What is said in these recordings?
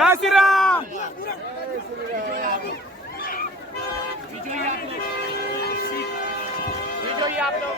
जय श्री राम। विजयी आप लोग।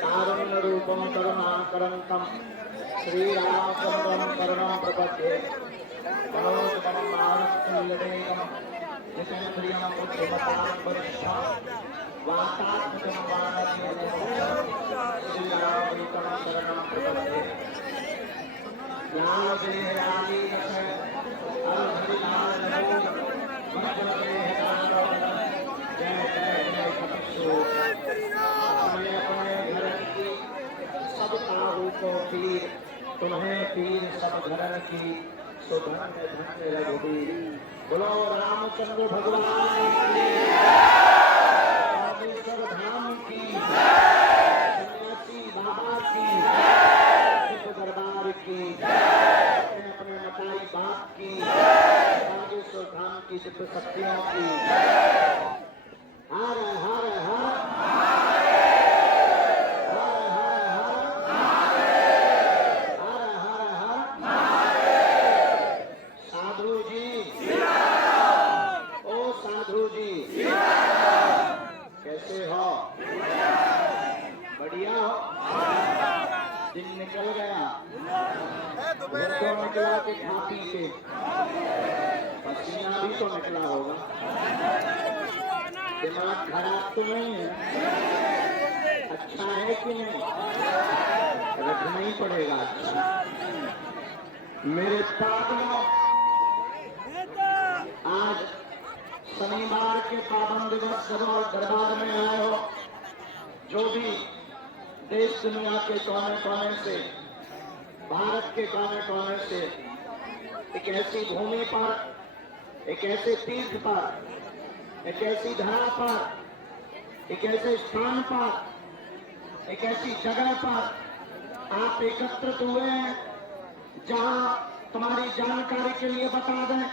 कारुण्यरूपं करुणाकरन्तं श्रीरामचन्द्रं शरणं प्रपद्ये। मनोजवनं मारुत्तुल्यवेगं जितेन्द्रियं बुद्धिमतां वरिष्ठं वातात्मजं वानरयूथं श्रीरामचन्द्रं शरणं प्रपद्ये। ज्ञानदेहादीनश अलहरिलालनमो मज्जदेहदानवनं जय जय जय कपिशो। अपने अपने घर की सब काहू को पीर, तुम्हें पीर सब घर की, सो धन्य धन्य रघुवीर। बोलो रामचंद्र भगवान की, रामेश्वर धाम की, सन्यासी बाबा की, सिद्ध दरबार की, अपने अपने मताई बाप की, रामेश्वर धाम की सिद्ध शक्तियों की। हर हर हर निकल गया निकला के खाती के पसीना भी तो निकला होगा। दिमाग खराब तो नहीं है? अच्छा है कि नहीं? रखना ही पड़ेगा। मेरे पागलों, आज शनिवार के पावन दिवस दरबार में आए हो, जो भी देश दुनिया के कोने कोने से, भारत के कोने कोने से, एक ऐसी भूमि पर, एक ऐसे तीर्थ पर, एक ऐसी धरा पर, एक ऐसे स्थान पर, एक ऐसी जगह पर आप एकत्रित हुए हैं जहां तुम्हारी जानकारी के लिए बता दें,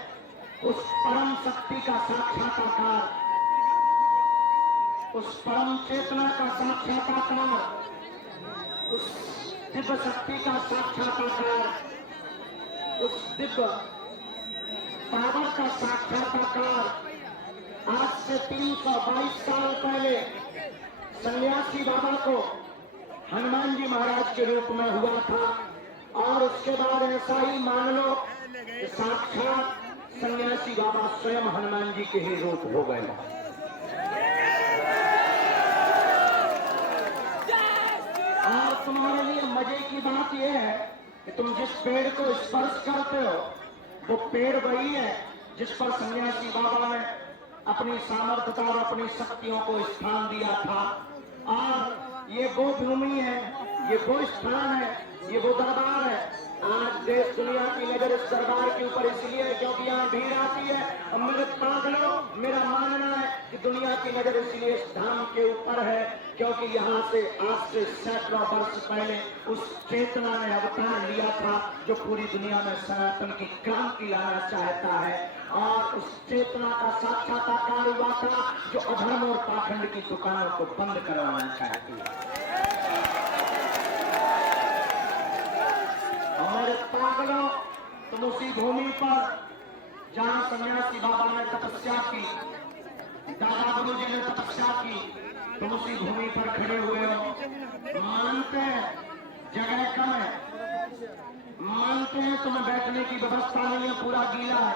उस परम शक्ति का साक्षात्कार, उस परम चेतना का साक्षात्कार, उस दिव्य शक्ति का साक्षात्कार, उस दिव्य पावर का साक्षात्कार आज से 322 साल पहले सन्यासी बाबा को हनुमान जी महाराज के रूप में हुआ था। और उसके बाद ऐसा ही मान लो कि साक्षात सन्यासी बाबा स्वयं हनुमान जी के ही रूप हो गए। और तुम्हारे लिए मजे की बात यह है कि तुम जिस पेड़ को स्पर्श करते हो वो पेड़ वही है जिस पर सन्यासी बाबा ने अपनी सामर्थ्यता और अपनी शक्तियों को स्थान दिया था। और ये वो भूमि है, ये वो स्थान है, ये वो दरबार है। आज देश दुनिया की नजर इस दरबार के ऊपर इसलिए है क्योंकि यहाँ भीड़ आती है। और मेरे पागलों, मेरा मानना है कि दुनिया की नजर इसलिए इस धाम के ऊपर है क्योंकि यहाँ से आज से सैकड़ों वर्ष पहले उस चेतना ने अवतार लिया था जो पूरी दुनिया में सनातन की क्रांति लाना चाहता है। और उस चेतना का साक्षात्कार हुआ था जो अधर्म और पाखंड की दुकानों को बंद करवाना चाहती है। हमारे पागलों, तुम उसी भूमि पर जहां सन्यासी बाबा ने तपस्या की, दादा गुरु जी ने तपस्या तपस्या की, तुम उसी भूमि पर खड़े हुए हो। मानते हैं जगह कम है, मानते हैं तुम्हें बैठने की व्यवस्था नहीं है, पूरा गीला है,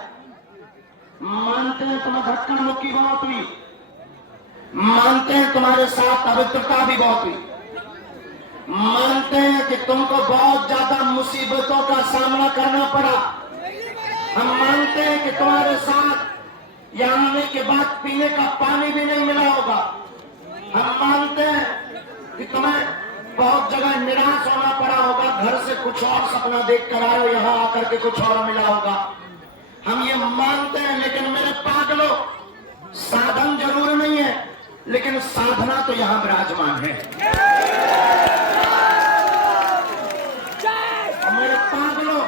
मानते हैं तुम्हें धक्का मुक्की बहुत हुई, मानते हैं तुम्हारे साथ अभद्रता भी बहुत हुई, मानते हैं कि तुमको बहुत ज्यादा मुसीबतों का सामना करना पड़ा। हम मानते हैं कि तुम्हारे साथ यहाँ आने के बाद पीने का पानी भी नहीं मिला होगा। हम मानते हैं कि तुम्हें बहुत जगह निराश होना पड़ा होगा, घर से कुछ और सपना देख कर आए हो, यहाँ आकर के कुछ और मिला होगा। हम ये मानते हैं, लेकिन मेरे पागलों, साधन जरूर नहीं है, लेकिन साधना तो यहाँ विराजमान है। और मेरे पागलों,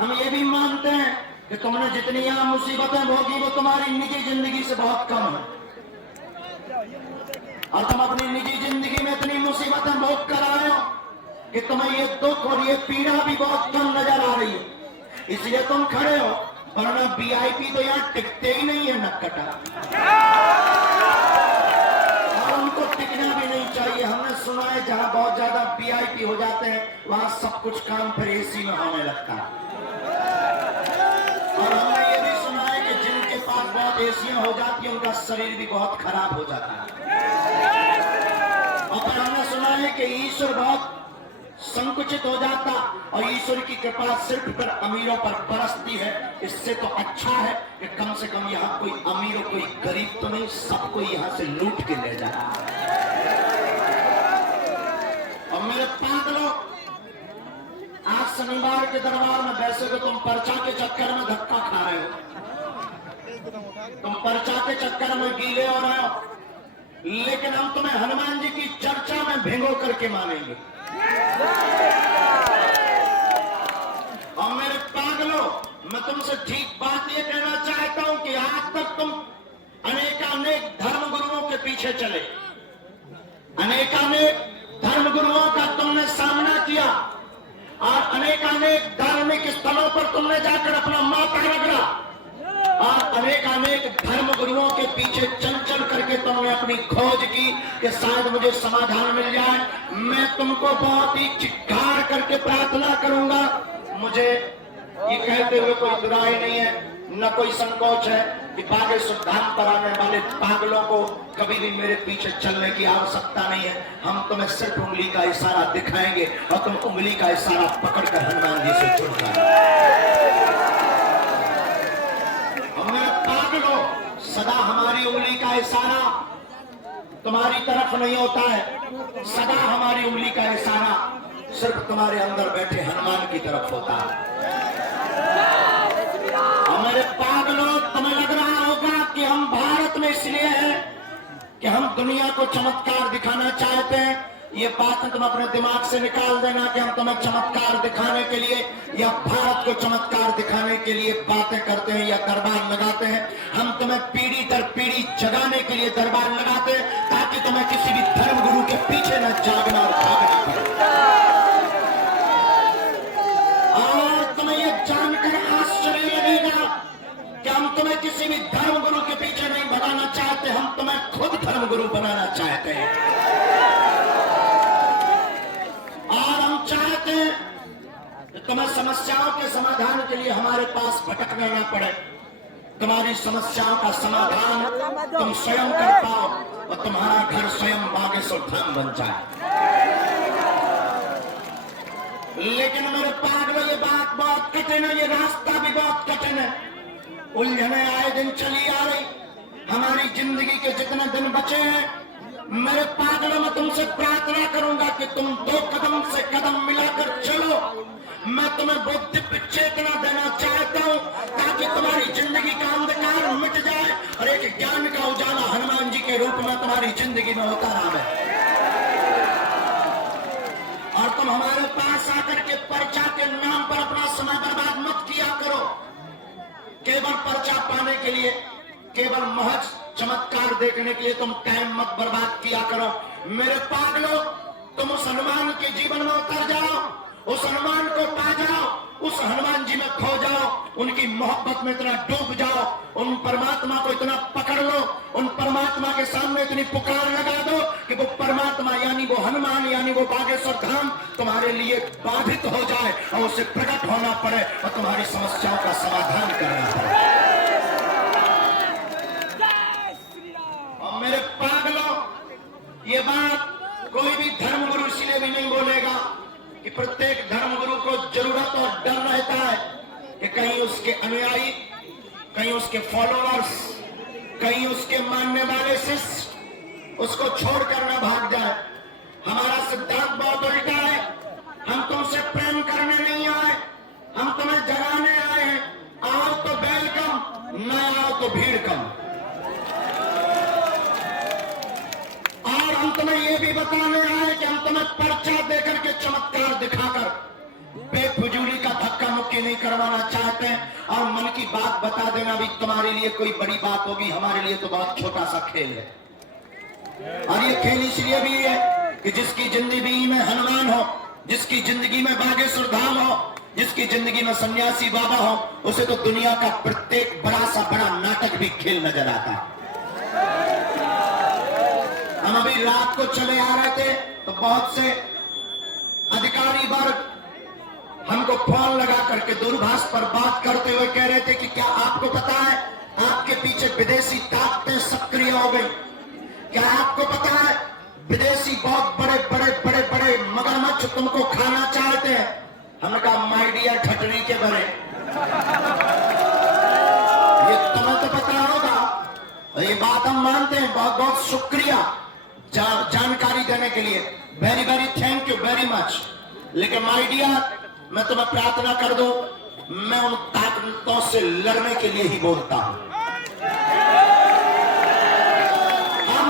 हम ये भी मानते हैं कि तुमने जितनी यहाँ मुसीबतें भोगी वो तुम्हारी निजी जिंदगी से बहुत कम है, और तुम अपनी निजी जिंदगी में इतनी मुसीबतें भोग कर आए हो कि तुम्हें ये दुख और ये पीड़ा भी बहुत कम नजर आ रही है, इसलिए तुम खड़े हो। वरना वीआईपी तो यहाँ टिकते ही नहीं है नक्कटा, और उनको टिकना भी नहीं चाहिए। हमने सुना है जहाँ बहुत ज्यादा वीआईपी हो जाते हैं वहां सब कुछ काम फिर एसी में होने लगता है, और हमने ये भी सुना है कि जिनके पास बहुत एसियां हो जाती है उनका शरीर भी बहुत खराब हो जाता है। और फिर हमने सुना है कि ईश्वर बहुत संकुचित हो जाता, और ईश्वर की कृपा सिर्फ पर अमीरों पर बरसती है। इससे तो अच्छा है कि कम से कम यहाँ कोई अमीर और कोई गरीब तो नहीं, सबको यहाँ से लूट के ले जा रहा है। और मेरे पागलों, आज शनिवार के दरबार में वैसे तो तुम पर्चा के चक्कर में धक्का खा रहे हो, तुम पर्चा के चक्कर में गीले हो रहे हो, लेकिन हम तुम्हें हनुमान जी की चर्चा में भिगो करके मानेंगे। और मेरे पागलों, मैं तुमसे ठीक बात ये कहना चाहता हूं कि आज तक तुम अनेकानेक धर्म गुरुओं के पीछे चले, अनेकानेक धर्म गुरुओं का तुमने सामना किया, और अनेकानेक धार्मिक स्थलों पर तुमने जाकर अपना माथा रगड़ा, और अनेकानेक धर्म गुरुओं के पीछे चल चल करके तुमने अपनी खोज की कि शायद मुझे समाधान मिल जाए। मैं तुमको बहुत ही चिक्कार करके प्रार्थना करूंगा, मुझे ये कहते हुए कोई बुराई नहीं है, न कोई संकोच है कि बागेश्वर धाम पर आने वाले पागलों को कभी भी मेरे पीछे चलने की आवश्यकता नहीं है। हम तुम्हें सिर्फ उंगली का इशारा दिखाएंगे और तुम उंगली का इशारा पकड़कर हनुमान जी से जुड़ जाओ। सदा हमारी उंगली का इशारा तुम्हारी तरफ नहीं होता है, सदा हमारी उंगली का इशारा सिर्फ तुम्हारे अंदर बैठे हनुमान की तरफ होता है। हमारे पागलों, तुम्हें लग रहा होगा कि हम भारत में इसलिए हैं कि हम दुनिया को चमत्कार दिखाना चाहते हैं। ये बात तुम अपने दिमाग से निकाल देना कि हम तुम्हें चमत्कार दिखाने के लिए या भारत को चमत्कार दिखाने के लिए बातें करते हैं या दरबार लगाते हैं। हम तुम्हें पीढ़ी दर पीढ़ी जगाने के लिए दरबार लगाते हैं ताकि तुम्हें किसी भी धर्म गुरु के पीछे न जागना और भागना पड़े। और तुम्हें यह जानकर आश्चर्य लगेगा कि हम तुम्हें किसी भी धर्म गुरु के पीछे नहीं भगाना चाहते, हम तुम्हें खुद धर्म गुरु बनाना चाहते हैं। तुम्हें समस्याओं के समाधान के लिए हमारे पास भटकना न पड़े, तुम्हारी समस्याओं का समाधान तुम स्वयं कर पाओ और तुम्हारा घर स्वयं बागेश्वर धाम बन जाए। लेकिन मेरे पागलों, ये बात बहुत कठिन है, ये रास्ता भी बहुत कठिन है, उलझने आए दिन चली आ रही। हमारी जिंदगी के जितने दिन बचे हैं, मेरे पागलों, मैं तुमसे प्रार्थना करूंगा कि तुम 2 कदम से कदम मिलाकर चलो। मैं तुम्हें बुद्धि चेतना देना चाहता हूं ताकि तुम्हारी जिंदगी का अंधकार मिट जाए और एक ज्ञान का उजाला हनुमान जी के रूप में तुम्हारी जिंदगी में होता रहे। और तुम हमारे पास आकर के पर्चा के नाम पर अपना समय बर्बाद मत किया करो, केवल पर्चा पाने के लिए, केवल महज चमत्कार देखने के लिए तुम टाइम मत बर्बाद किया करो। मेरे पागलों, तुम उस हनुमान के जीवन में उतर जाओ, उस हनुमान को पा जाओ, उस हनुमान जी में खो जाओ, उनकी मोहब्बत में इतना डूब जाओ, उन परमात्मा को इतना पकड़ लो, उन परमात्मा के सामने इतनी पुकार लगा दो कि वो परमात्मा यानी वो हनुमान यानी वो बागेश्वर धाम तुम्हारे लिए बाधित हो जाए और उसे प्रकट होना पड़े और तुम्हारी समस्याओं का समाधान करना पड़े। और मेरे पागलों, ये बात कोई भी धर्मगुरु इसलिए भी नहीं बोलेगा कि प्रत्येक धर्मगुरु को जरूरत और डर रहता है कि कहीं उसके अनुयायी, कहीं उसके फॉलोअर्स, कहीं उसके मानने वाले शिष्य उसको छोड़कर न भाग जाए। हमारा सिद्धांत बहुत उल्टा है। हम तुमसे प्रेम करने नहीं आए, हम तुम्हें जगाने आए हैं। आओ तो वेलकम, न आओ तो भीड़ कम। और हम तुम्हें यह भी बताने आए कि हम तुम्हें पर्चा देकर के चमत्कार दिखाकर बेफजूली का धक्का मुक्की नहीं करवाना चाहते हैं। और मन की बात बता देना भी तुम्हारे लिए कोई बड़ी बात होगी, हमारे लिए तो बहुत छोटा सा खेल है। और ये खेल इसलिए भी है कि जिसकी जिंदगी में हनुमान हो, जिसकी जिंदगी में बागेश्वर धाम हो, जिसकी जिंदगी में सन्यासी बाबा हो, उसे तो दुनिया का प्रत्येक बड़ा सा बड़ा नाटक भी खेल नजर आता है। हम अभी रात को चले आ रहे थे तो बहुत से अधिकारी वर्ग हमको फोन लगा करके दूरभाष पर बात करते हुए कह रहे थे कि क्या आपको पता है आपके पीछे विदेशी ताकतें सक्रिय हो गई? क्या आपको पता है विदेशी बहुत बड़े बड़े बड़े बड़े मगरमच्छ तुमको खाना चाहते हैं? हमने कहा माय डियर ठटरी के बड़े, ये तुम्हें तो पता होगा। ये बात हम मानते हैं। बहुत बहुत शुक्रिया जानकारी देने के लिए। Very very thank you very much. लेकिन माय डियर, मैं तुम्हें प्रार्थना कर दूं, मैं उन ताकतों से लड़ने के लिए ही बोलता हूं। हम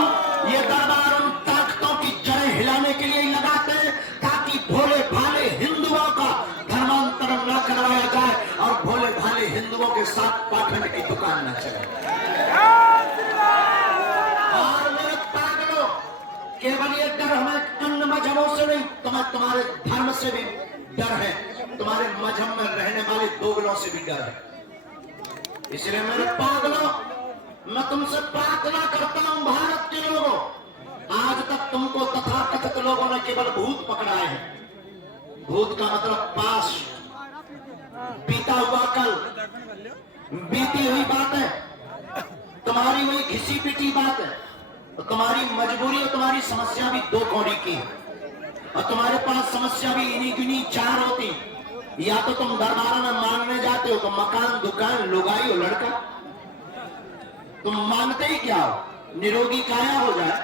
ये दरबार उन ताकतों की जड़ें हिलाने के लिए ही लगाते हैं ताकि भोले भाले हिंदुओं का धर्मांतरण न करवाया जाए और भोले भाले हिंदुओं के साथ पाखंड की दुकान न चले। और मेरे पागलों, केवल ये डर हमें अन्य मजहबों से नहीं, तुम्हारे धर्म से भी डर है, तुम्हारे मजहब में रहने वाले दोगलों से भी डर है। इसलिए मेरे पागलों, मैं तुमसे प्रार्थना करता हूं भारत के लोगों, आज तक तुमको तथाकथित लोगों ने केवल भूत पकड़ाए हैं। भूत का मतलब पास, बीता हुआ कल, बीती हुई बात है, तुम्हारी वही घिसी पिटी बात है। तो तुम्हारी मजबूरी और तुम्हारी समस्या भी दो कौड़ी की है। और तुम्हारे पास समस्या भी इन्हीं गिनी चार होती। या तो तुम दरबारों में मांगने जाते हो तो मकान, दुकान, लुगाई और लड़का। तुम मांगते ही क्या हो? निरोगी काया हो जाए,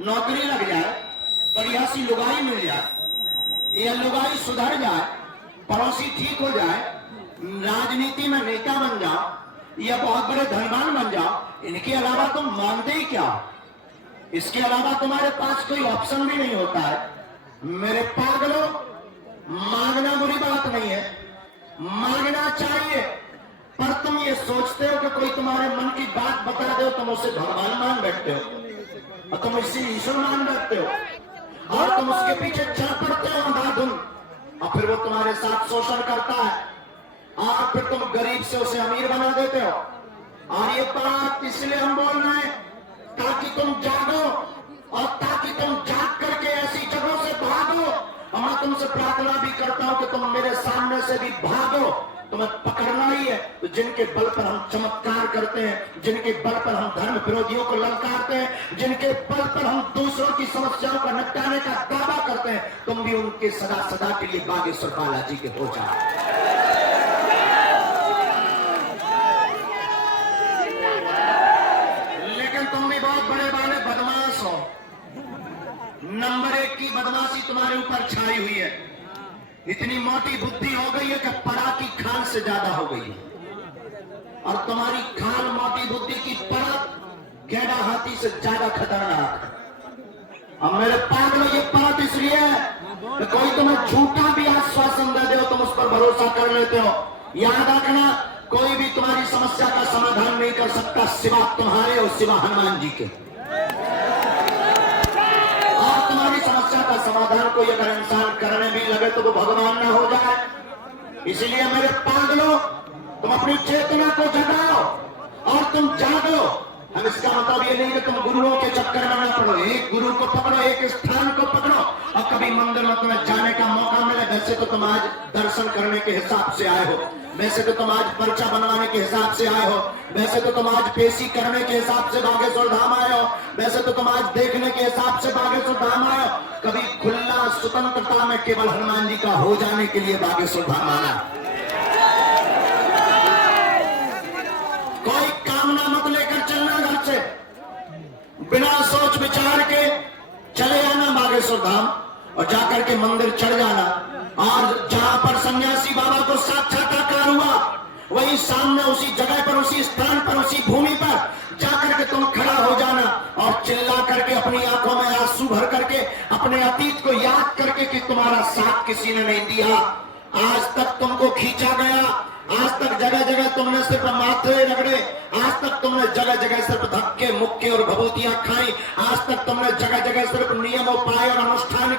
नौकरी लग जाए, बढ़िया सी लुगाई मिल जाए, या लुगाई सुधर जाए, पड़ोसी ठीक हो जाए, राजनीति में नेता बन जाओ या बहुत बड़े धनवान बन जाओ। इनके अलावा तुम मांगते ही क्या हो? इसके अलावा तुम्हारे पास कोई ऑप्शन भी नहीं होता है। मेरे पागलों, मांगना बुरी बात नहीं है, मांगना चाहिए, पर तुम ये सोचते हो कि कोई तुम्हारे मन की बात बता दो, तुम उसे भगवान मान बैठते हो और तुम इसी ईश्वर मान बैठते हो और तुम उसके पीछे चल पड़ते हो अंधाधुन, और फिर वो तुम्हारे साथ शोषण करता है और फिर तुम गरीब से उसे अमीर बना देते हो। और ये बात इसलिए हम बोल रहे हैं ताकि तुम जागो और ताकि तुम जाग करके ऐसी जगहों से भागो। और मैं तुमसे प्रार्थना भी करता हूं कि तुम मेरे सामने से भी भागो। तुम्हें पकड़ना ही है तो जिनके बल पर हम चमत्कार करते हैं, जिनके बल पर हम धर्म विरोधियों को ललकारते हैं, जिनके बल पर हम दूसरों की समस्याओं का निपटाने का दावा करते हैं, तुम भी उनके सदा सदा के लिए बागेश्वर बालाजी के हो जाओ। लेकिन तुम भी बहुत बड़े वाले बदमाश हो। नंबर 1 की बदमाशी तुम्हारे ऊपर छाई हुई है। इतनी मोटी बुद्धि हो गई है कि पड़ा की खाल से ज्यादा हो गई है। और तुम्हारी खाल मोटी बुद्धि की परत गैड़ा हाथी से ज्यादा खतरनाक है। और मेरे पागलों, ये परत इसलिए है कि कोई तुम्हें झूठा भी आश्वासन दे दे, तुम उस पर भरोसा कर लेते हो। याद रखना, कोई भी तुम्हारी समस्या का समाधान नहीं कर सकता सिवा तुम्हारे और सिवा हनुमान जी के। और और तुम्हारी समस्या का समाधान कोई अगर इंसान करने भी लगे तो वो भगवान ना हो जाए। इसलिए मेरे पागलों, तुम अपनी चेतना को जगाओ और तुम जागो। हम इसका मतलब ये नहीं कि तुम गुरुओं के चक्कर में ना पड़ो। एक गुरु को पकड़ो, एक स्थान को पकड़ो और कभी मंदिर में तुम्हें जाने का मौका मिले। वैसे तो तुम आज दर्शन करने के हिसाब से आए हो, वैसे तो तुम आज पर्चा बनवाने के हिसाब से आए हो, वैसे तो तुम आज पेशी करने के हिसाब से बागेश्वर धाम आए हो, वैसे तो तुम आज देखने के हिसाब से बागेश्वर धाम आए हो। कभी खुला स्वतंत्रता में केवल हनुमान जी का हो जाने के लिए बागेश्वर धाम आना। कोई कामना मत लेकर चलना घर से, बिना सोच विचार के चले आना बागेश्वर धाम और जाकर के मंदिर चढ़ जाना। और जहां पर सन्यासी बाबा को साक्षात्कार हुआ, वही सामने उसी जगह पर, उसी स्थान पर, उसी भूमि पर जाकर के तुम खड़ा हो जाना और चिल्ला करके अपनी आंखों में आंसू भर करके अपने अतीत को याद करके कि तुम्हारा साथ किसी ने नहीं दिया, आज तक तुमको खींचा गया, आज तक जगह जगह तुमने सिर्फ माथे रगड़े, आज तक तुमने जगह जगह सिर्फ धक्के मुक्के और भभूतियां खाई, आज तक तुमने जगह जगह सिर्फ नियम उपाय और अनुष्ठान